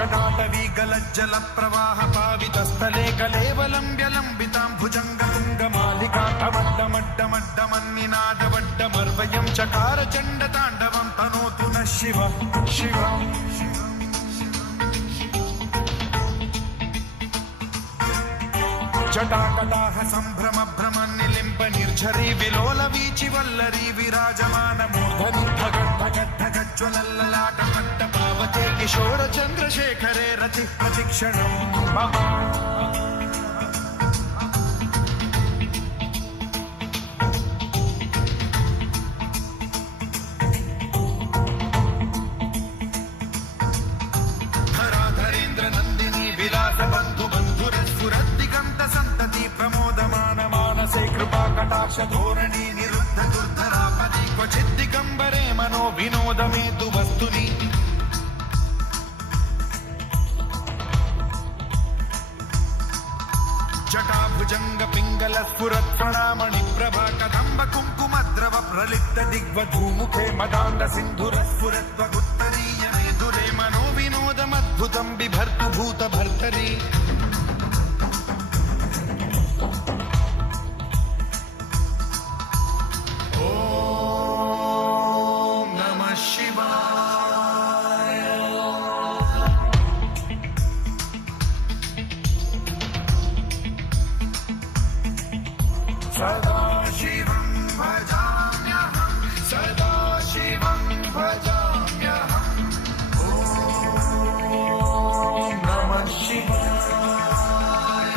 जटाटवीगलज्जल प्रवाह पावितस्थले कलेवलम्ब्य लम्बितां भुजङ्गतुङ्गमालिकाटमड्डमड्डमन्निनादवड्डमर्वयं चकार चण्डताण्डवं तनोतु नः शिव शिव जटाकटाह सम्भ्रम भ्रमन्निलिम्ब निर्झरी विलोल वीचि वल्लरी विराजमान मूर्धनि धगद्धगद्धगज्ज्वलल्ललाट पट्टपावते किशोर चन्द्रशेखरे रति प्रतिक्षणं मम धराधरेन्द्र नन्दिनी विलास बन्धु बन्धुरस्फुरद्दिगन्त सन्तति प्रमोदमान मानसे कृपा कटाक्ष धोरणी निरुद्ध दुर्धरापदि क्वचिद्दिगम्बरे मनो विनोद मेतु वस्तुनि जटाभुजंग पिंगल स्फुरत् प्रणामणि प्रभा कदम्ब कुङ्कुमद्रव प्रलिप्त दिग्वधूमुखे मदान्ध सिन्धुर स्फुरत्वगुत्तरीय मेधुरे मनो विनोदमद्भुतं बिभर्तु भूत भर्तरि ॐ नमः शिवाय सदा शिवं भजाम्यहं सदा शिवं भजाम्यहं ॐ नमः शिवाय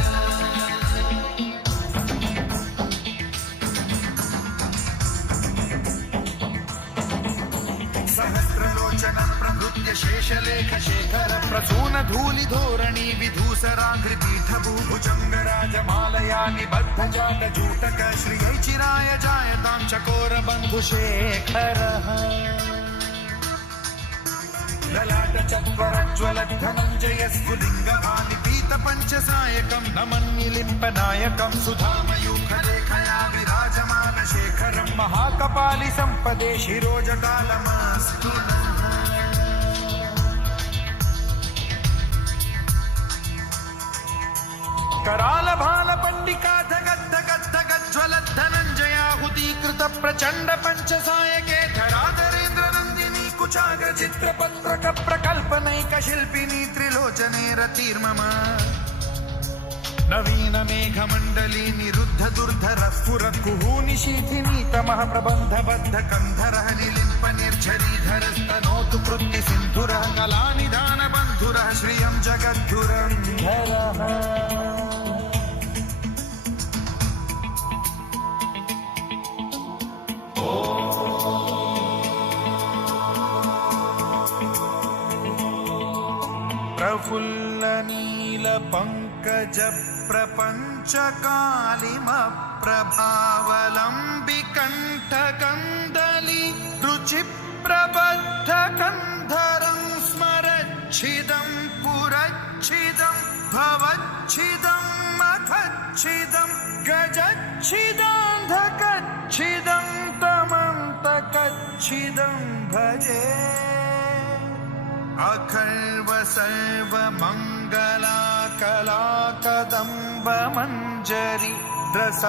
सहस्रलोचन प्रभृत्य शेषलेख शेखर प्रसून धूलि धोरणी विधूसराघ्रि पीठभूभुजंग राजमालया निबद्ध जात जूटक श्रियै चिराय जायतां चकोर बन्धुशेखरः ललाट चत्वरज्ज्वल धनञ्जय स्फुलिङ्गभानि पीत पञ्चसायकं नमन्निलिम्पनायकं सुधामयूखलेखया विराजमान शेखरं महाकपालि सम्पदे शिरोजटालमस्तु कराल भाल पंडिका धगद्धगद्धगज्ज्वलत् धनञ्जयाहुतीकृत प्रचण्ड पञ्चसायके धराधरेन्द्र नन्दिनी कुचाग्र चित्रपत्रक प्रकल्पनैक शिल्पिनी त्रिलोचने रतिर्मम नवीन मेघमण्डली निरुद्ध दुर्धर स्फुरत् कुहूनि शीथिनी तमः प्रबन्ध बद्ध कन्धरः निलिम्प निर्झरीधरस्तनोतु कृत्ति सिन्धुरः कलानिधान बन्धुरः श्रियं जगद्धुरन्धरः प्रफुल्ल नील पंकज प्रपंच कालिम प्रभावलंबि कंठ कंदली रुचि प्रबद्ध कंधरं स्मरच्छिदं पुरच्छिदं भवच्छिदं मखच्छिदं गजच्छिदान्धकच्छिदं तमन्तकच्छिदं भजे अखर्व सर्व मंगला कला कदम्ब मंजरी रस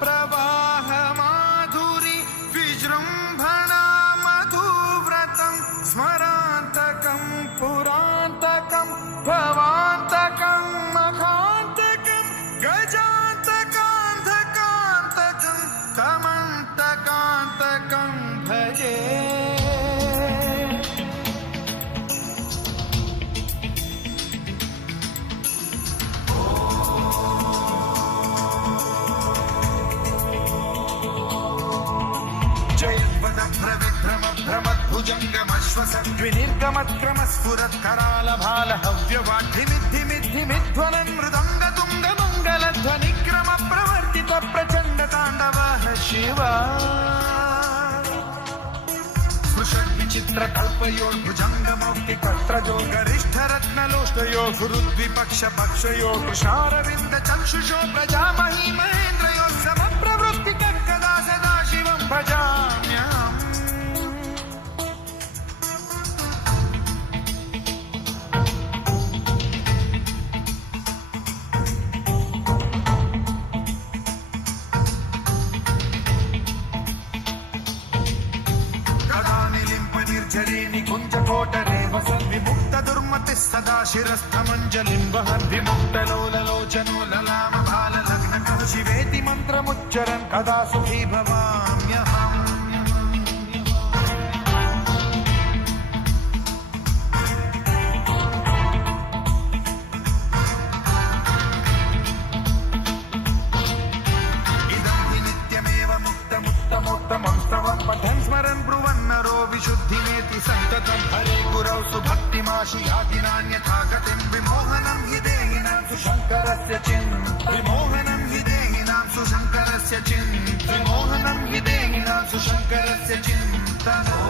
प्रवाह माधुरी विजृंभणा मधुव्रतं स्मरान्तकं पुरान्तकं भवान्तकं मखान्तकं गजान्तकान्धकान्तकं तमन्तकान्तकं भजे भ्रमद्विनिर्गमत्क्रमस्फुरत् कराल भाल हव्यवाढ्यमिद्धिमिद्धिमिध्वलन् मृदङ्ग तुङ्ग मङ्गलध्वनिक्रम प्रवर्तित प्रचण्ड ताण्डवः शिव स्पृशन् विचित्र कल्पयोर्भुजङ्ग मौक्तिकर्त्रजो गरिष्ठ रत्नलोष्टयो गुरुद्विपक्ष पक्षयो कृशारविन्द चक्षुषो प्रजामही महेन्द्रयो समप्रवृत्ति कदा सदा शिवं भजाम्यहम् सदा शिरस्थमञ्जलिं वहन् विमुक्तलोललोचनो ललामभाललग्नकः शिवेति मन्त्रमुच्चरन् कदा सुखी भवाम्यहम् पठन् स्मरन् ब्रुवन्नरो विशुद्धिमेति सन्ततं हरे गुरौ सुभक्तिमाशु याति नान्यथा गतिं विमोहनं हि देहिनां सुशङ्करस्य विमोहनं हि देहिनां सुशङ्करस्य विमोहनं हि देहिनां सुशङ्करस्य चिन्तनो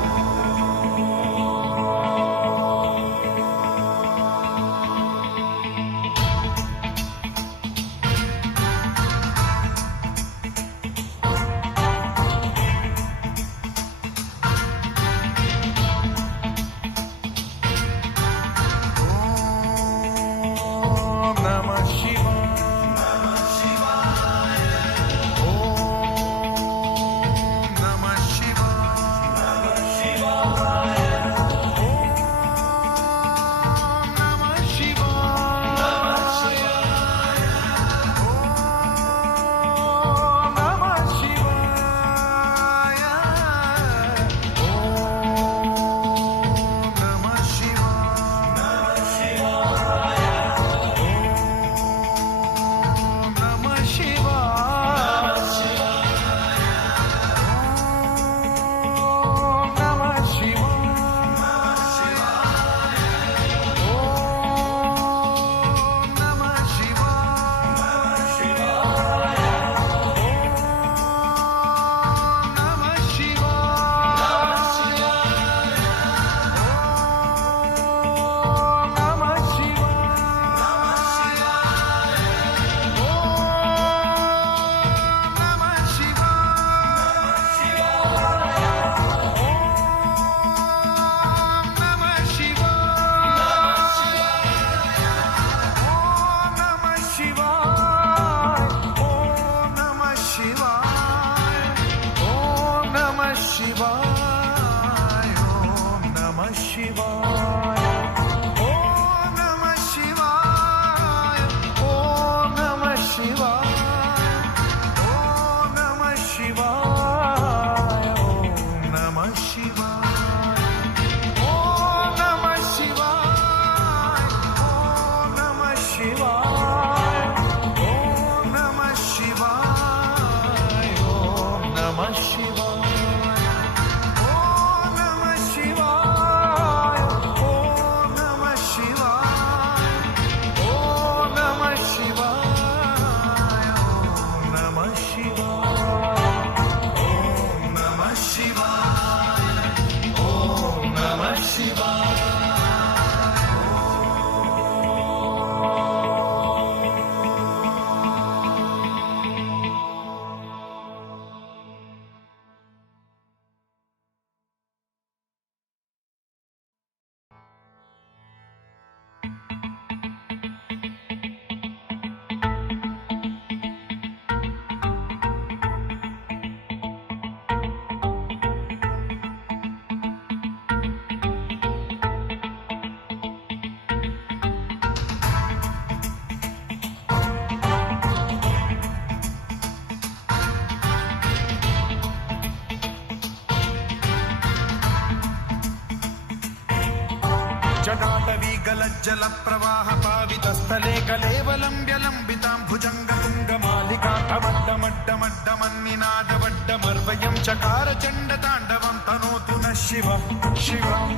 जल प्रवाह पावितस्थले कलेवलं व्यलम्बितां भुजङ्गतुङ्गमालिका टमड्डमड्डमड्डमन्निनादवड्डमर्वयं चकार चण्डताण्डवं तनोतु नः शिवः शिवम्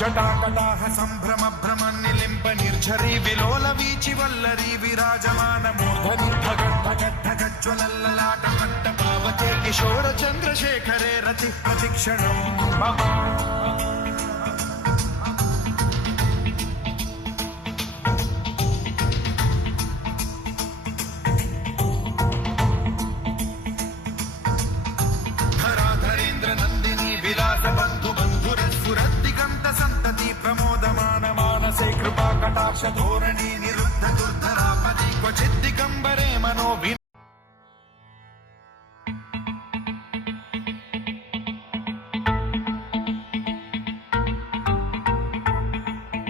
जटाकटाह सम्भ्रम भ्रमन्निलिम्ब निर्झरी विलोल वीचि वल्लरी विराजमान मूर्धनि धगद्धगद्धगज्ज्वलल्ललाट पट्टपावके किशोर चन्द्रशेखरे रति प्रतिक्षणम् मम